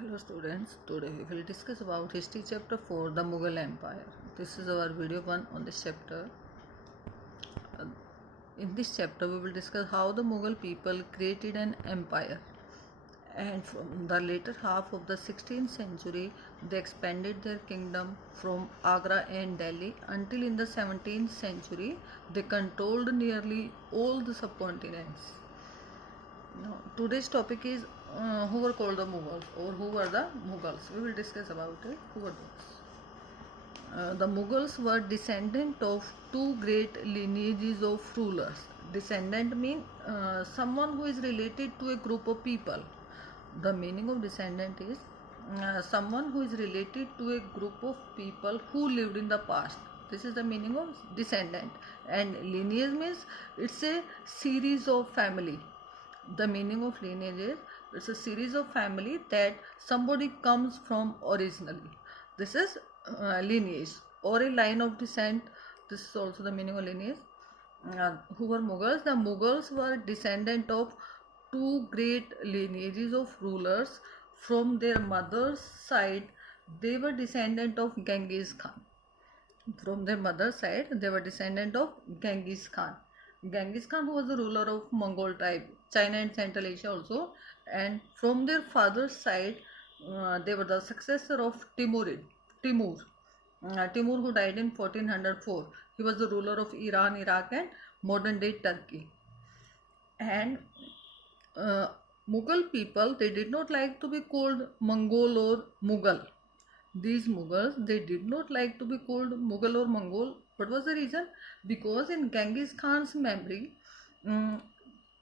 Hello students, today we will discuss about history chapter 4, the Mughal Empire. This is our video 1 on this chapter. In this chapter we will discuss how the Mughal people created an empire, and from the later half of the 16th century they expanded their kingdom from Agra and Delhi until in the 17th century they controlled nearly all the subcontinents. Now, today's topic is who were called the Mughals or who were the Mughals. We will discuss about it. Who were those? The Mughals were descendant of two great lineages of rulers. Descendant means someone who is related to a group of people. The meaning of descendant is someone who is related to a group of people who lived in the past. This is the meaning of descendant. And lineage means it's a series of family. The meaning of lineage is it's a series of family that somebody comes from originally. This is lineage or a line of descent. This is also the meaning of lineage. Who were Mughals? The Mughals were descendant of two great lineages of rulers. From their mother's side, they were descendant of Genghis Khan. From their mother's side, they were descendant of Genghis Khan. Genghis Khan, who was the ruler of Mongol tribe, China and Central Asia also, and from their father's side, they were the successor of Timur, who died in 1404. He was the ruler of Iran, Iraq, and modern day Turkey. And Mughal people, they did not like to be called Mongol or Mughal. These Mughals, they did not like to be called Mughal or Mongol. What was the reason? Because in Genghis Khan's memory,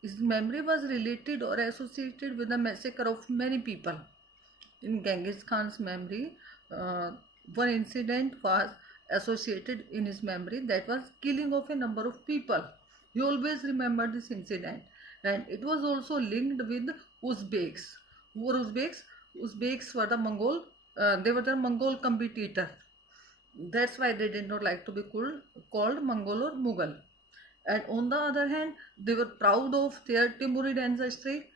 his memory was related or associated with the massacre of many people. In Genghis Khan's memory, one incident was associated in his memory, that was killing of a number of people. He always remembered this incident, and it was also linked with Uzbeks. Who were Uzbeks? Uzbeks were the Mongol. They were the Mongol competitor. That's why they did not like to be called Mongol or Mughal. And on the other hand, they were proud of their Timurid ancestry.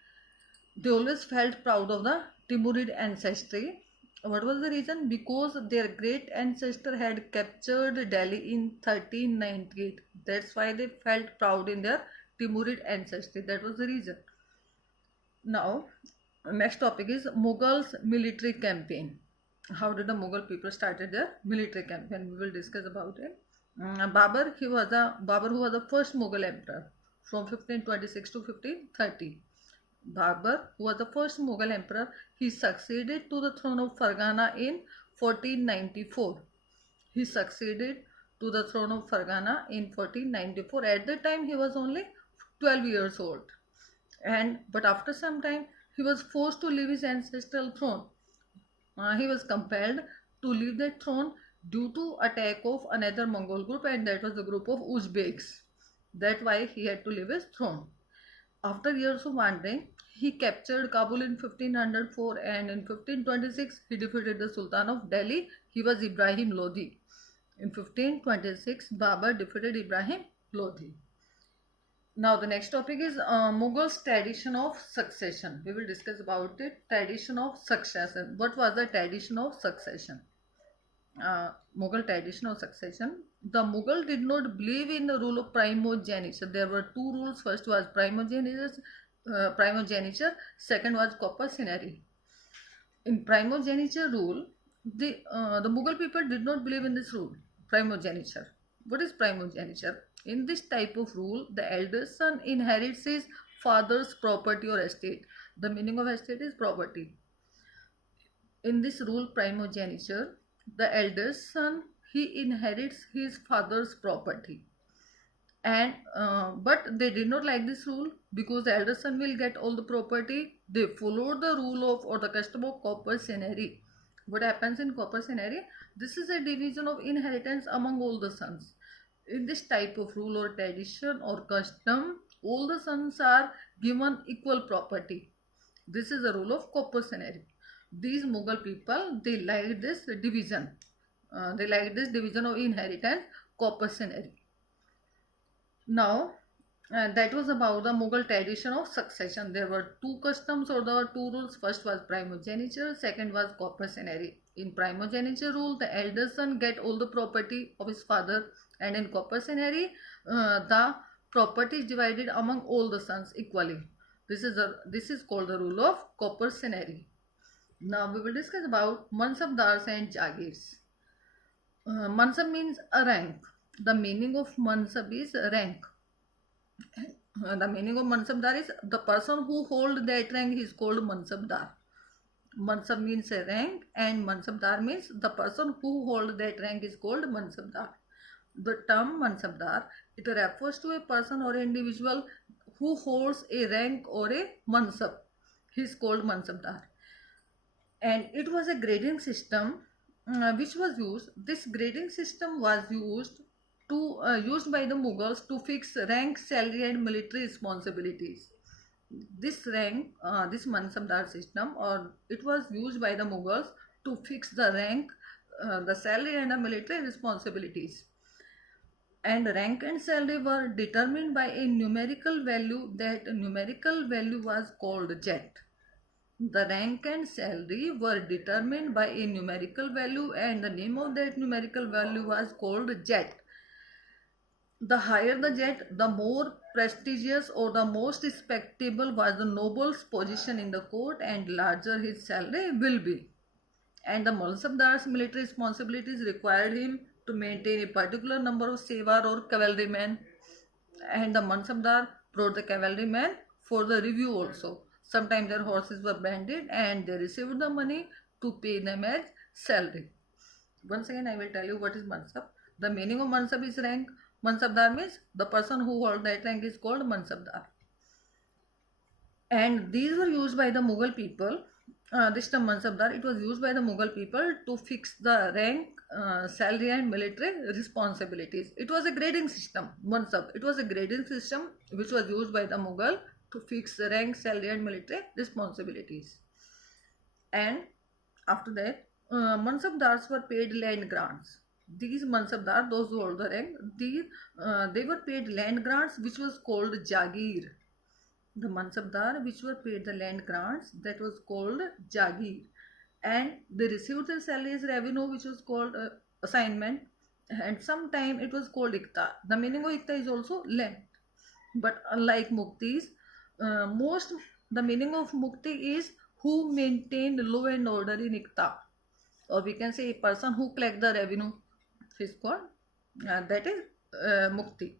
They always felt proud of the Timurid ancestry. What was the reason? Because their great ancestor had captured Delhi in 1398. That's why they felt proud in their Timurid ancestry. That was the reason. Now, next topic is Mughals military campaign. How did the Mughal people started their military campaign? We will discuss about it. Babur, who was the first Mughal emperor from 1526 to 1530. Babur, who was the first Mughal emperor, he succeeded to the throne of Fargana in 1494. He succeeded to the throne of Fargana in 1494. At the time, he was only 12 years old. But after some time, he was forced to leave his ancestral throne. He was compelled to leave that throne due to attack of another Mongol group, and that was the group of Uzbeks. That's why he had to leave his throne. After years of wandering, he captured Kabul in 1504, and in 1526 he defeated the Sultan of Delhi. He was Ibrahim Lodi. In 1526, Babur defeated Ibrahim Lodi. Now the next topic is Mughals tradition of succession. We will discuss about it. Tradition of succession. What was the tradition of succession? Mughal tradition of succession. The Mughal did not believe in the rule of primogeniture. There were two rules. First was primogeniture. Second was copercinary. In primogeniture rule, the Mughal people did not believe in this rule, primogeniture. What is primogeniture? In this type of rule, the eldest son inherits his father's property or estate. The meaning of estate is property. In this rule, primogeniture, the eldest son, he inherits his father's property. And but they did not like this rule because the eldest son will get all the property. They followed the rule of or the custom of copercinary. What happens in copercinary? This is a division of inheritance among all the sons. In this type of rule or tradition or custom, all the sons are given equal property. This is the rule of copercinary. These Mughal people, they like this division. They like this division of inheritance, copercinary. Now, And that was about the Mughal tradition of succession. There were two customs or the two rules. First was primogeniture, second was corpuscenary. In primogeniture rule, the elder son get all the property of his father, and in corpuscenary, the property is divided among all the sons equally. This is called the rule of corpuscenary. Now we will discuss about mansabdars and jagirs. Mansab means a rank. The meaning of mansab is rank. The meaning of mansabdar is the person who hold that rank is called mansabdar. Mansab means a rank and mansabdar means the person who hold that rank is called mansabdar. The term mansabdar, it refers to a person or individual who holds a rank or a mansab. He is called mansabdar. And it was a grading system which was used. This grading system was used by the Mughals to fix rank, salary, and military responsibilities. This this Mansabdar system, or it was used by the Mughals to fix the rank, the salary, and the military responsibilities. And rank and salary were determined by a numerical value. That numerical value was called jet. The rank and salary were determined by a numerical value, and the name of that numerical value was called jet. The higher the jet, the more prestigious or the most respectable was the noble's position in the court, and larger his salary will be. And the Mansabdar's military responsibilities required him to maintain a particular number of sevar or cavalrymen, and the Mansabdar brought the cavalrymen for the review also. Sometimes their horses were branded and they received the money to pay them as salary. Once again, I will tell you what is Mansab. The meaning of Mansab is rank. Mansabdar means the person who holds that rank is called Mansabdar. And these were used by the Mughal people. This term Mansabdar, it was used by the Mughal people to fix the rank, salary, and military responsibilities. It was a grading system. Mansab, it was a grading system which was used by the Mughal to fix the rank, salary, and military responsibilities. And after that, Mansabdars were paid land grants. These Mansabdar, those who hold the rank, they were paid land grants which was called Jagir. The Mansabdar which were paid the land grants, that was called Jagir. And they received their salaries revenue which was called assignment, and sometime it was called Ikta. The meaning of Ikta is also land. But unlike Muktis, the meaning of Mukti is who maintained law and order in Ikta, or we can say a person who collect the revenue is called that is Mukti.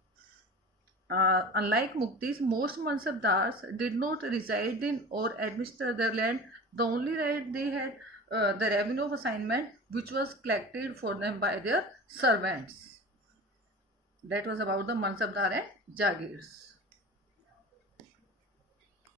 Unlike Muktis, most Mansabdars did not reside in or administer their land. The only right they had the revenue of assignment which was collected for them by their servants. That was about the Mansabdar and Jagirs.